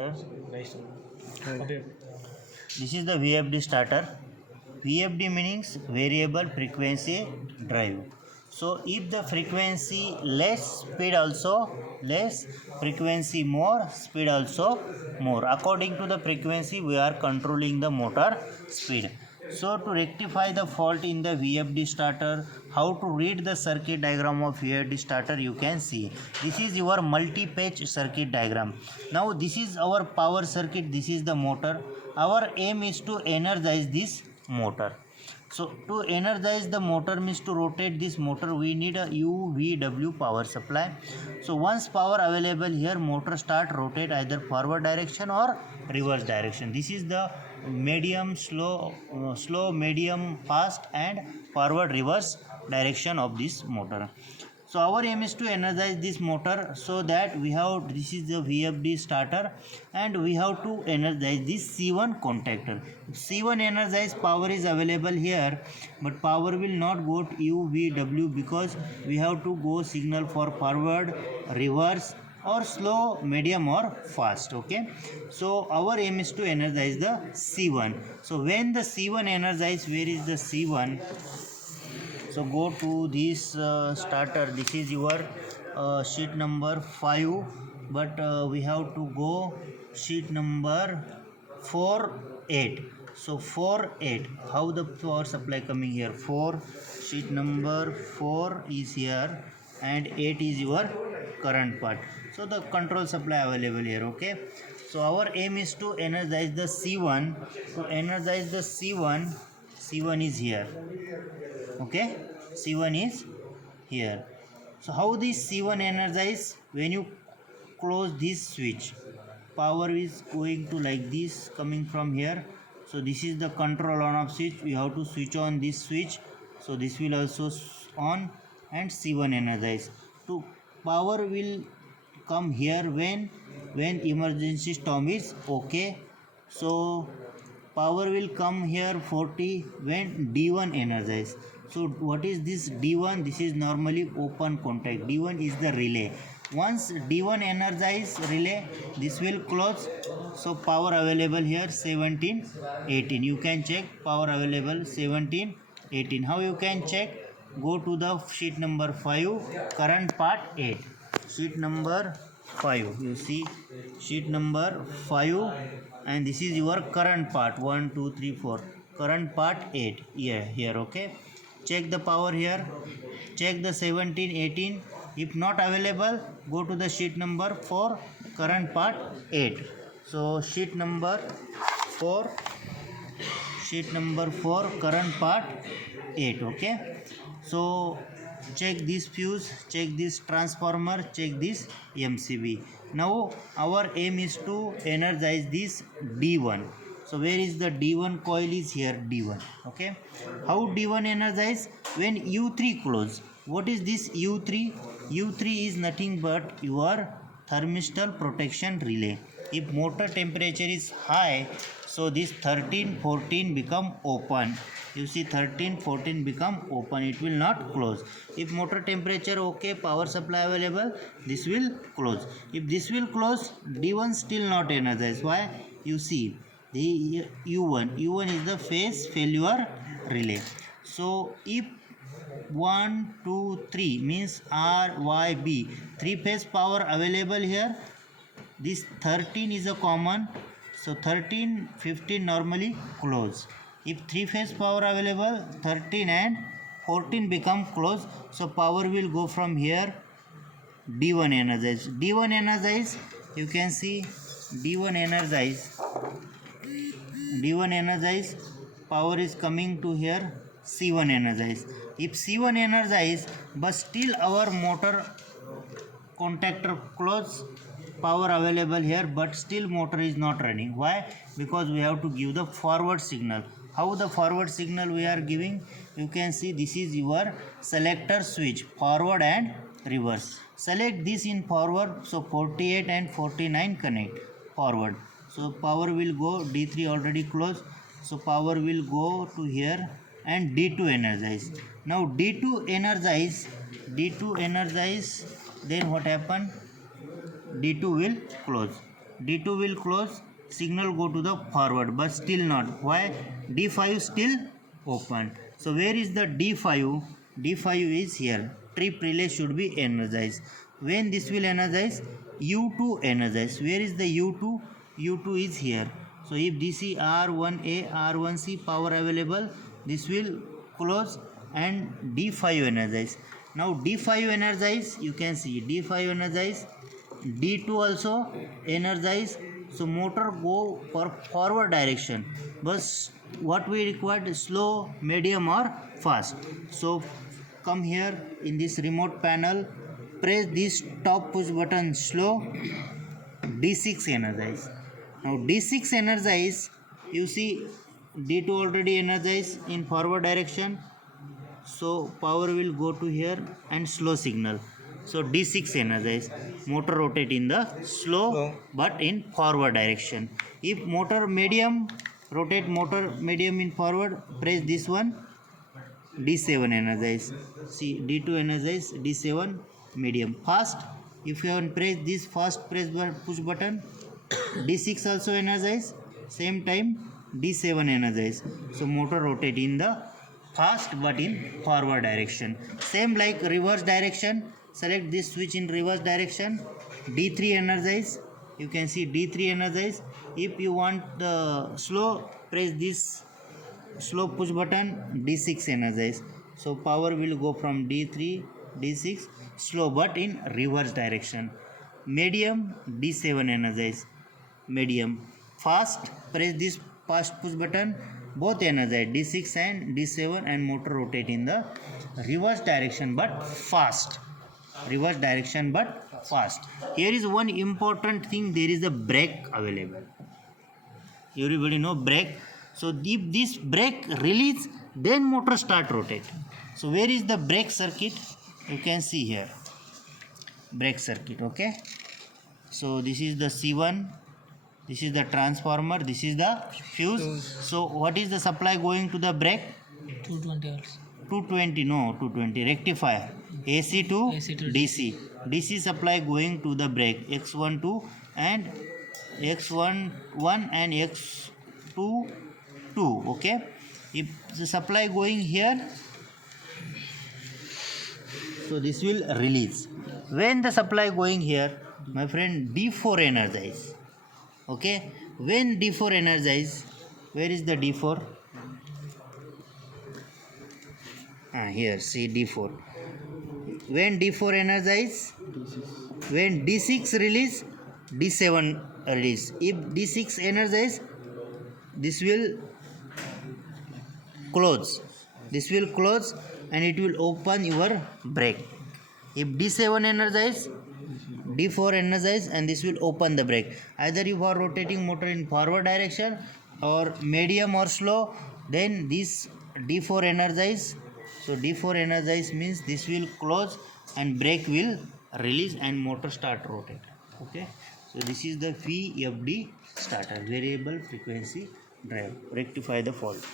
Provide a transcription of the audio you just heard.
starter. Nice. Okay. This is the VFD starter. VFD means variable frequency drive. So if the frequency less, speed also less, frequency more, speed also more. According to the frequency we are controlling the motor speed. So to rectify the fault in the VFD starter, how to read the circuit diagram of VFD starter, you can see. This is your multi-page circuit diagram. Now this is our power circuit, this is the motor. Our aim is to energize this motor. So to energize the motor means to rotate this motor, we need a UVW power supply. So once power available here, motor start rotate either forward direction or reverse direction. This is the medium, slow, medium, fast and forward reverse direction of this motor. So our aim is to energize this motor, so that we have, this is the VFD starter, and we have to energize this C1 contactor. C1 energized, power is available here, but power will not go to UVW because we have to go signal for forward, reverse or slow, medium or fast. Okay, so our aim is to energize the C1. So when the C1 energized, where is the C1? So go to this starter. This is your sheet number 5, but we have to go sheet number 4-8. So 4-8, how the power supply coming here? 4, sheet number 4 is here and 8 is your current part. So the control supply available here. Okay, so our aim is to energize the C1. To energize the C1, C1 is here. Okay, C1 is here. So how this C1 energize? When you close this switch, power is going to like this, coming from here. So this is the control on off switch. We have to switch on this switch. So this will also on, and C1 energize. To power will come here when emergency storm is okay. So power will come here 40 when D1 energize. So what is this D1? This is normally open contact. D1 is the relay. Once D1 energize relay, this will close. So power available here 17, 18. You can check power available 17, 18. How you can check? Go to the sheet number 5, current part 8. Sheet number 5. You see sheet number 5, and this is your current part 1, 2, 3, 4. Current part 8. Here. Okay. Check the power here. Check the 17, 18. If not available, go to the sheet number 4, current part 8. So sheet number 4, current part 8. Okay. So check this fuse, check this transformer, check this MCB. Now our aim is to energize this D1. So where is the D1 coil? Is here, D1. Okay, how D1 energize? When U3 close. What is this U3? U3 is nothing but your thermistor protection relay. If motor temperature is high, so this 13, 14 become open. You see 13, 14 become open, it will not close. If motor temperature okay, power supply available, this will close. If this will close, D1 still not energized. Why? You see the U1 is the phase failure relay. So if 1, 2, 3 means RYB, 3 phase power available here. This 13 is a common, so 13, 15 normally close. If 3 phase power available, 13 and 14 become close. So power will go from here, D1 energize. D1 energize, you can see D1 energize, power is coming to here, C1 energize. If C1 energize, but still our motor contactor close, power available here, but still motor is not running. Why? Because we have to give the forward signal. How the forward signal we are giving? You can see this is your selector switch, forward and reverse. Select this in forward, so 48 and 49 connect forward. So power will go, D3 already closed, so power will go to here and D2 energize. Now D2 energize, then what happen? D2 will close. D2 will close, signal go to the forward, but still not. Why? D5 still open. So where is the D5? D5 is here. Trip relay should be energized. When this will energize? U2 energize. Where is the U2? U2 is here. So if this is R1A, R1C power available, this will close and D5 energize. Now D5 energize, you can see D5 energize, D2 also energize. So motor go for forward direction. But what we required, slow, medium or fast. So come here in this remote panel, press this top push button slow, D6 energize. Now D6 energize, you see D2 already energized in forward direction, so power will go to here and slow signal. So D6 energize, motor rotate in the slow but in forward direction. If motor medium, rotate motor medium in forward, press this one, D7 energize. See D2 energize, D7 medium. Fast, if you have press this fast push button, D6 also energize, same time D7 energize. So motor rotate in the fast but in forward direction. Same like reverse direction, select this switch in reverse direction, D3 energize. You can see D3 energize. If you want the slow, press this slow push button, D6 energize. So power will go from D3, D6, slow but in reverse direction. Medium, D7 energize. Medium. Fast, press this fast push button, both energize, D6 and D7, and motor rotate in the reverse direction but fast. Reverse direction but fast. Here is one important thing, there is a brake available. Everybody know brake. So if this brake release, then motor start rotate. So where is the brake circuit? You can see here. Brake circuit, okay. So this is the C1. This is the transformer. This is the fuse. So what is the supply going to the brake? 220 volts. 220, no, 220. Rectifier. AC to DC. DC supply going to the brake. X12 and X11 and X22. Okay. If the supply going here, so this will release. When the supply going here, my friend, D4 energize. Okay, when D4 energize, where is the D4? Here, see D4. When D4 energize, when D6 release, D7 release. If D6 energize, this will close. This will close and it will open your brake. If D7 energize, D4 energize, and this will open the brake. Either you are rotating motor in forward direction or medium or slow, then this D4 energize. So D4 energize means this will close and brake will release and motor start rotate. Okay. So this is the VFD starter, variable frequency drive. Rectify the fault.